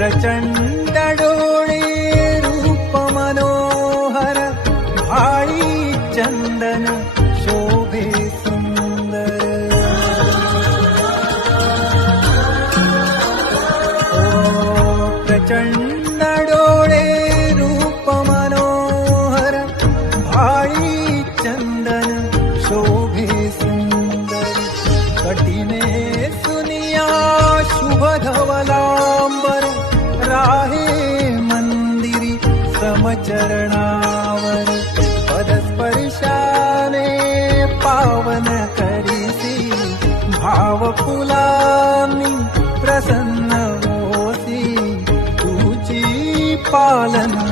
प्रचंड डोळे रूप मनोहर, भाळी चंदन शोभे सुंदर. प्रचंड डोळे रूप मनोहर, भाळी चंदन शोभे सुंदर. कठीने सुनिया शुभ धवलांबर, राहे मंदिरी समचरणावर. पदस्पर्शाने पावन करीसी, भाव फुलांनी प्रसन्न होसी. तुझी पालन